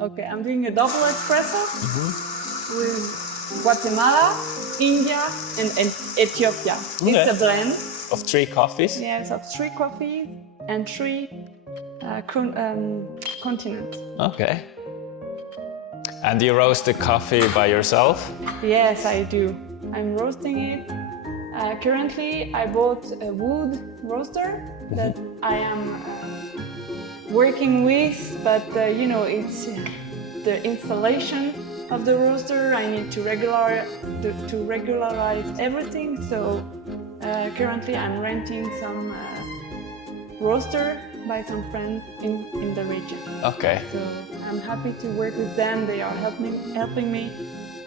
Okay, I'm doing a double espresso with Guatemala, India, and Ethiopia. Okay. It's a blend. Of 3 coffees? Yes, of 3 coffees and 3 continents. Okay. And you roast the coffee by yourself? Yes, I do. I'm roasting it. Currently, I bought a wood roaster that I am working with, but it's the installation of the roaster. I need to regularize everything. So currently, I'm renting some roaster by some friends in the region. Okay. So I'm happy to work with them. They are helping me.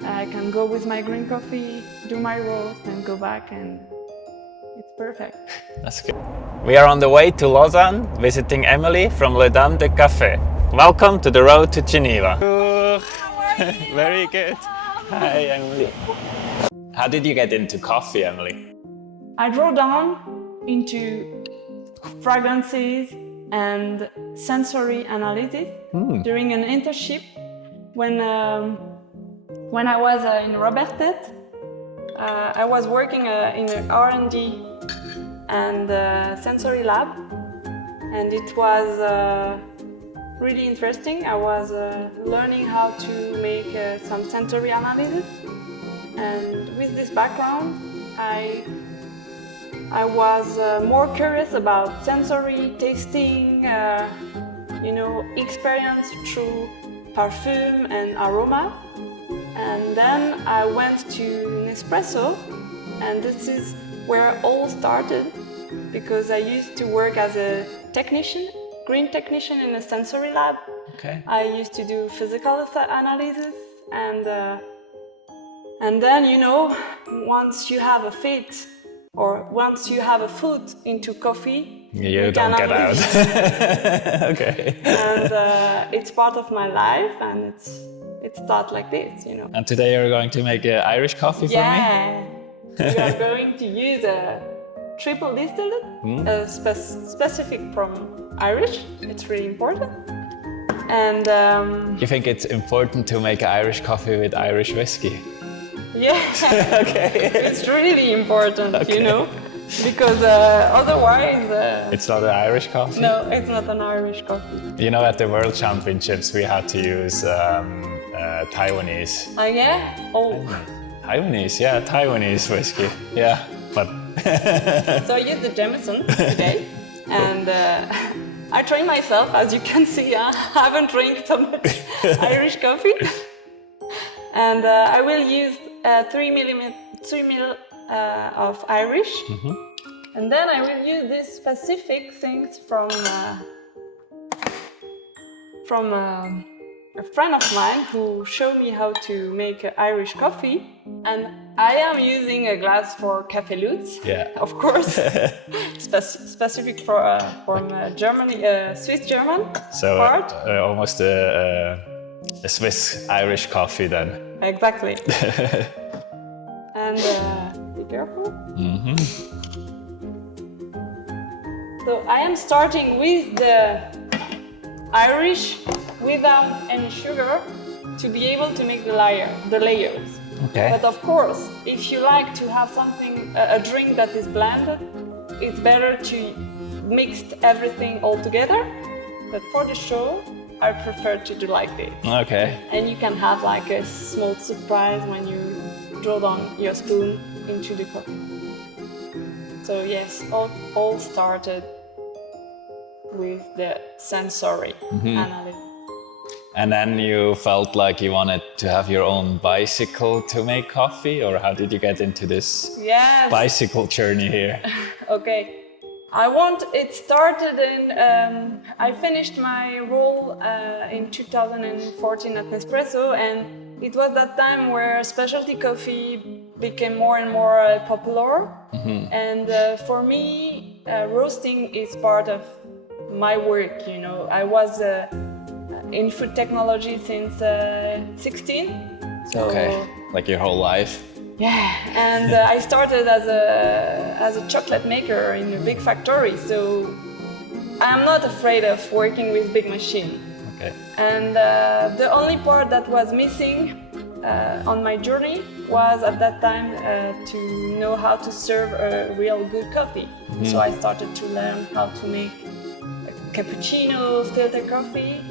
I can go with my green coffee, do my roast, and go back, and it's perfect. That's good. We are on the way to Lausanne, visiting Emile from Dame du Café. Welcome to the road to Geneva. Very good. Hi, Emile. How did you get into coffee, Emile? I draw down into fragrances and sensory analysis during an internship when I was in Robertet. I was working in an R&D and sensory lab, and it was really interesting. I was learning how to make some sensory analysis, and with this background, I was more curious about sensory tasting, experience through perfume and aroma. And then I went to Nespresso, and this is where it all started, because I used to work as a technician, green technician in a sensory lab. Okay. I used to do physical analysis, and then once you have a fit, or once you have a foot into coffee, you don't get out. Okay. And it's part of my life, and it starts like this, And today you're going to make Irish coffee for me? Yeah, we are going to use a triple distillate, specific from Irish. It's really important. And You think it's important to make Irish coffee with Irish whiskey? yeah, Okay. it's really important, because otherwise... It's not an Irish coffee? No, it's not an Irish coffee. At the World Championships we had to use Taiwanese. Yeah? Oh. Taiwanese, yeah, Taiwanese whiskey. Yeah, but... So I used the Jameson today, and I trained myself. As you can see, I haven't drank so much Irish coffee. And I will use 3 ml of Irish. And then I will use these specific things from a friend of mine who showed me how to make Irish coffee. And I am using a glass for Café Lutz, Yeah. of course, specific from Germany, Swiss German So part. almost a Swiss Irish coffee then. Exactly. And be careful. So I am starting with the Irish without any sugar to be able to make the layers. Okay. But of course, if you like to have a drink that is blended, it's better to mix everything all together. But for the show, I prefer to do like this. Okay. And you can have like a small surprise when you draw down your spoon into the coffee. So yes, all started with the sensory analysis. And then you felt like you wanted to have your own bicycle to make coffee, or how did you get into this bicycle journey here? Okay. It started I finished my role in 2014 at Nespresso, and it was that time where specialty coffee became more and more popular. And for me, roasting is part of my work, I was in food technology since 16. So, okay, like your whole life? Yeah, and I started as a chocolate maker in a big factory, so I'm not afraid of working with big machine. Okay. And the only part that was missing on my journey was at that time to know how to serve a real good coffee. So I started to learn how to make a cappuccino, filter coffee.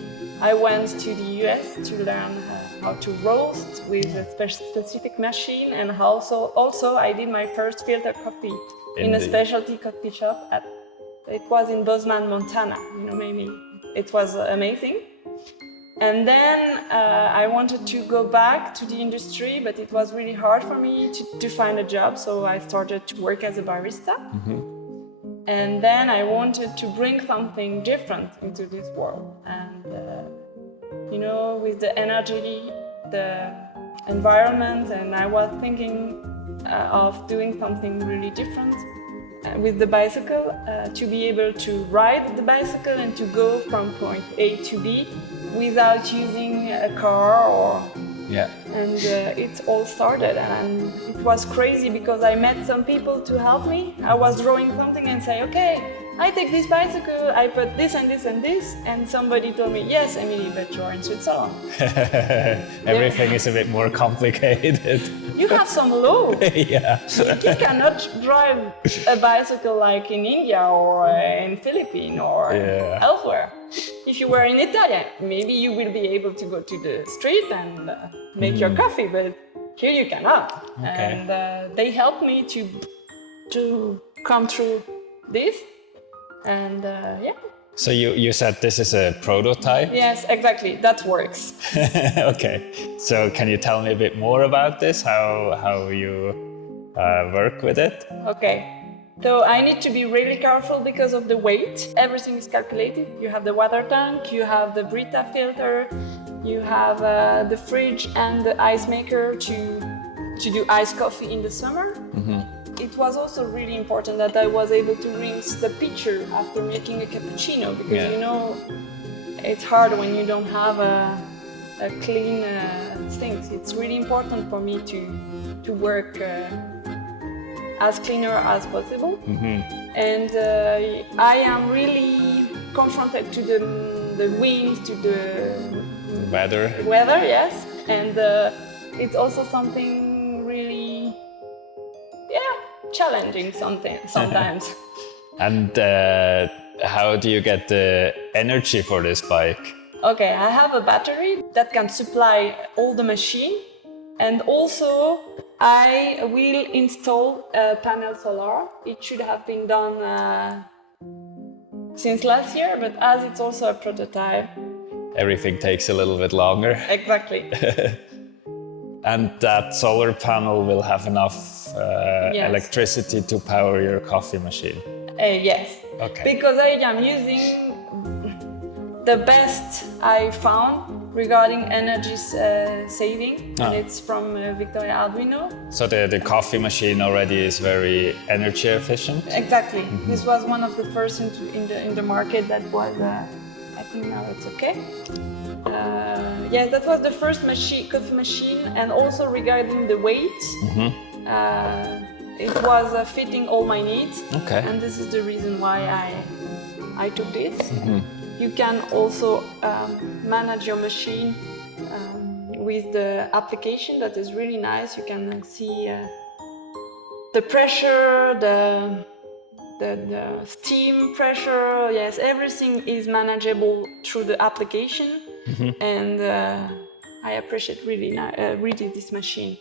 I went to the US to learn how to roast with a specific machine, and also I did my first filter coffee in a specialty coffee shop. It was in Bozeman, Montana. You know, maybe it was amazing. And then I wanted to go back to the industry, but it was really hard for me to find a job. So I started to work as a barista. And then I wanted to bring something different into this world. And, you know, with the energy, the environment, and I was thinking of doing something really different with the bicycle, to be able to ride the bicycle and to go from point A to B without using a car or... Yeah. And it all started, and it was crazy because I met some people to help me. I was drawing something and say, okay, I take this bicycle, I put this and this and this, and somebody told me, yes, Emile, but you're in Switzerland. Everything is a bit more complicated. You have some law. Yeah. You cannot drive a bicycle like in India or in Philippines or elsewhere. If you were in Italy, maybe you will be able to go to the street and make your coffee, but here you cannot. Okay. And they helped me to come through this, and yeah. So you said this is a prototype? Yes, exactly. That works. Okay. So can you tell me a bit more about this? How you work with it? Okay. So I need to be really careful because of the weight. Everything is calculated. You have the water tank, you have the Brita filter, you have the fridge and the ice maker to do iced coffee in the summer. It was also really important that I was able to rinse the pitcher after making a cappuccino, because you know it's hard when you don't have a clean things. It's really important for me to work as cleaner as possible. And I am really confronted to the wind, to the weather, yes. And it's also something really, challenging sometimes. And how do you get the energy for this bike? Okay, I have a battery that can supply all the machine. And also, I will install a panel solar. It should have been done since last year, but as it's also a prototype, everything takes a little bit longer. Exactly. And that solar panel will have enough electricity to power your coffee machine? Yes. Okay. Because I am using the best I found regarding energy saving, and it's from Victoria Arduino. So the coffee machine already is very energy efficient? Exactly. This was one of the first in the market that was, I think now it's okay. That was the first coffee machine, and also regarding the weight, it was fitting all my needs. Okay. And this is the reason why I took this. You can also manage your machine with the application that is really nice. You can see the pressure, the steam pressure. Yes, everything is manageable through the application, and I appreciate really this machine.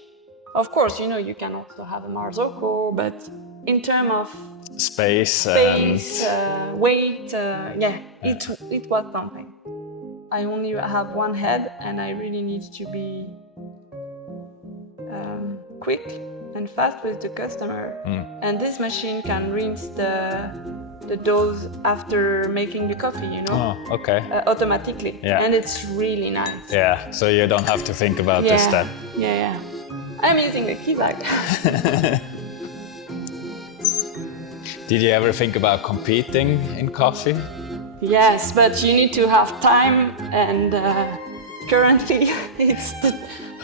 Of course, you know, you can also have a Marzocco, but in terms of space, weight, it was something. I only have one head, and I really need to be quick and fast with the customer. And this machine can rinse the doughs after making the coffee, you know, automatically. Yeah. And it's really nice. Yeah, so you don't have to think about this then. Yeah. I'm using a key bag. Did you ever think about competing in coffee? Yes, but you need to have time, and currently it's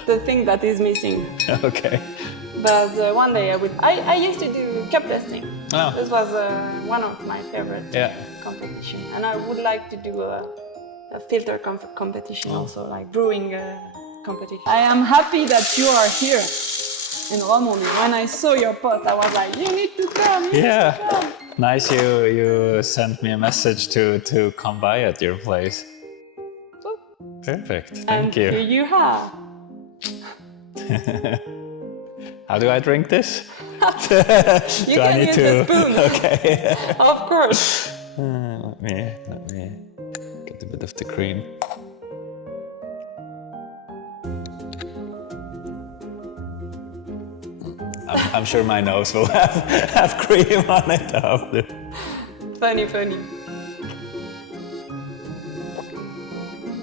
the thing that is missing. Okay. But one day I used to do cup testing. Oh. This was one of my favorite competitions, and I would like to do a a filter competition also, like brewing competition. I am happy that you are here in Romondi. When I saw your pot, I was like, you need to come. You need to come. Nice you sent me a message to come by at your place. Perfect, thank you. Here you have. How do I drink this? You can use the spoon. Okay. Of course. Let me get a bit of the cream. I'm sure my nose will have cream on it after. Funny.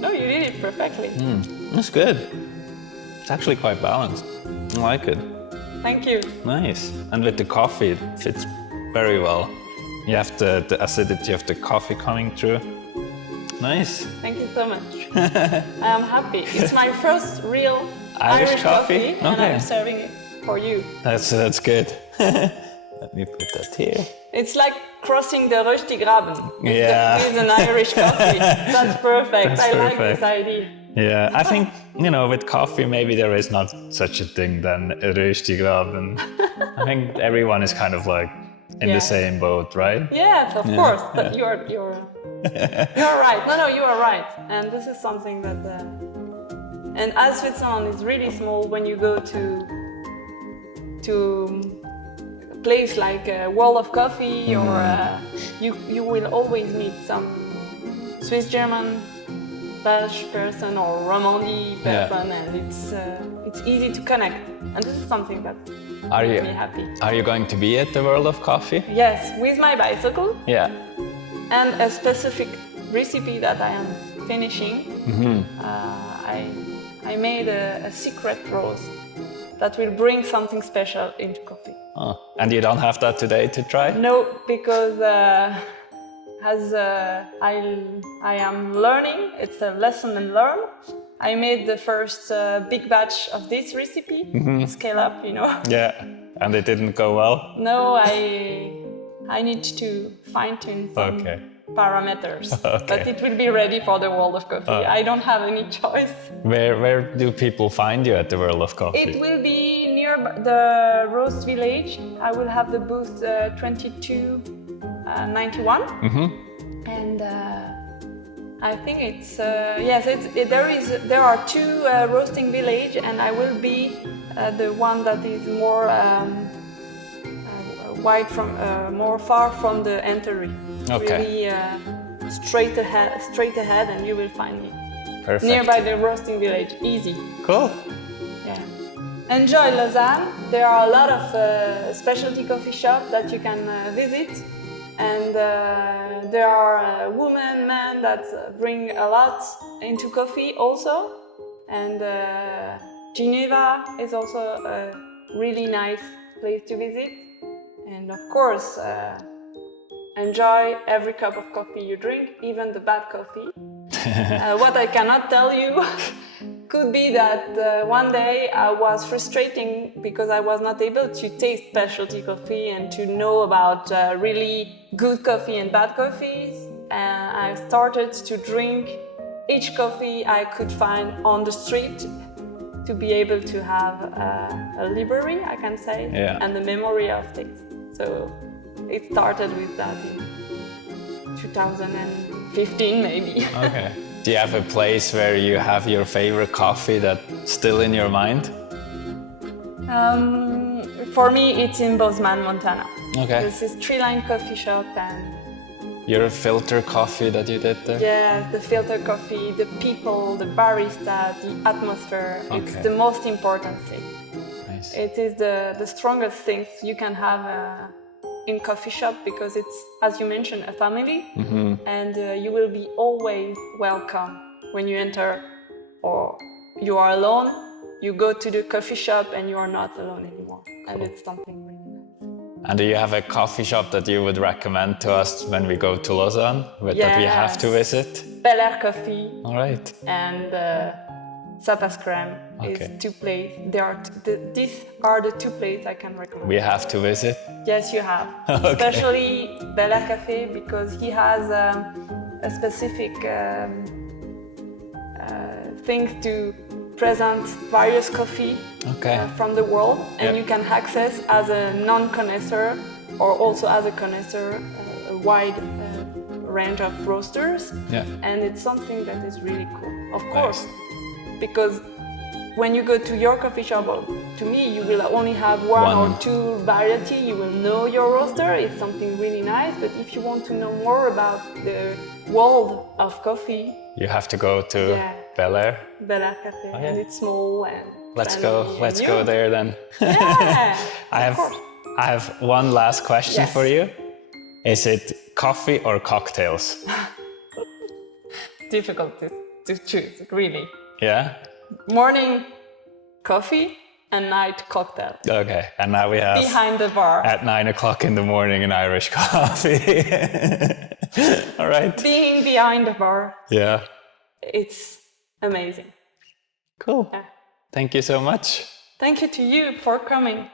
No, you did it perfectly. That's good. It's actually quite balanced. I like it. Thank you. Nice. And with the coffee, it fits very well. You have the acidity of the coffee coming through. Nice. Thank you so much. I am happy. It's my first real Irish coffee, and I'm serving it for you. That's good. Let me put that here. It's like crossing the Röstigraben Yeah. with an Irish coffee. That's perfect. I like this idea. Yeah, I think, with coffee, maybe there is not such a thing than a Röstigraben. I think everyone is kind of like in the same boat, right? Yes, of course. But you're right. No, you are right. And this is something that, and as Switzerland is really small, when you go to a place like a World of Coffee, or you will always meet some Swiss German Belgian person or Romandy person, and it's easy to connect. And this is something that makes me happy. Are you going to be at the World of Coffee? Yes, with my bicycle. Yeah. And a specific recipe that I am finishing. I made a secret roast that will bring something special into coffee. Oh. And you don't have that today to try? No, because as I am learning, it's a lesson and learn. I made the first big batch of this recipe, scale up, Yeah, and it didn't go well? No, I need to fine-tune some parameters, but it will be ready for the World of Coffee. I don't have any choice. Where do people find you at the World of Coffee? It will be near the Roast Village. I will have the booth 2291, and I think it's there are two roasting village, and I will be the one that is more wide from more far from the entry. Really straight ahead, and you will find me. Perfect. Nearby the roasting village. Easy. Cool. Yeah. Enjoy Lausanne. There are a lot of specialty coffee shops that you can visit, and there are women, men that bring a lot into coffee also. And Geneva is also a really nice place to visit. And of course, enjoy every cup of coffee you drink, even the bad coffee. What I cannot tell you could be that one day I was frustrating because I was not able to taste specialty coffee and to know about really good coffee and bad coffees. And I started to drink each coffee I could find on the street to be able to have a library, I can say, and the memory of things. So it started with that in 2015 maybe. Okay. Do you have a place where you have your favorite coffee that's still in your mind? For me, it's in Bozeman, Montana. Okay. This is Tree Line Coffee Shop, and your filter coffee that you did there? Yeah, the filter coffee, the people, the barista, the atmosphere. Okay. It's the most important thing. Nice. It is the strongest things you can have in coffee shop, because it's, as you mentioned, a family, and you will be always welcome when you enter, or you are alone, you go to the coffee shop and you are not alone anymore. Cool. And it's something really nice. And do you have a coffee shop that you would recommend to us when we go to Lausanne, that we have to visit? Bel Air Coffee. All right. And Sapas Crème is two places. These are the two places I can recommend. We have to visit? Yes, you have. Okay. Especially Bel Air Café, because he has a specific things to present various coffee from the world, and you can access as a non-connoisseur or also as a connoisseur a wide range of roasters. And it's something that is really cool, of course, because when you go to your coffee shop, or to me, you will only have one or two variety. You will know your roaster. It's something really nice. But if you want to know more about the world of coffee, you have to go to Bel Air. Bel Air Cafe, and it's small and let's go there then. Yeah, I have one last question for you. Is it coffee or cocktails? Difficult to choose, really. Yeah. Morning coffee and night cocktail. Okay, and now we have behind the bar at 9 o'clock in the morning an Irish coffee. All right. Being behind the bar. Yeah. It's amazing. Cool. Thank you so much. Thank you to you for coming.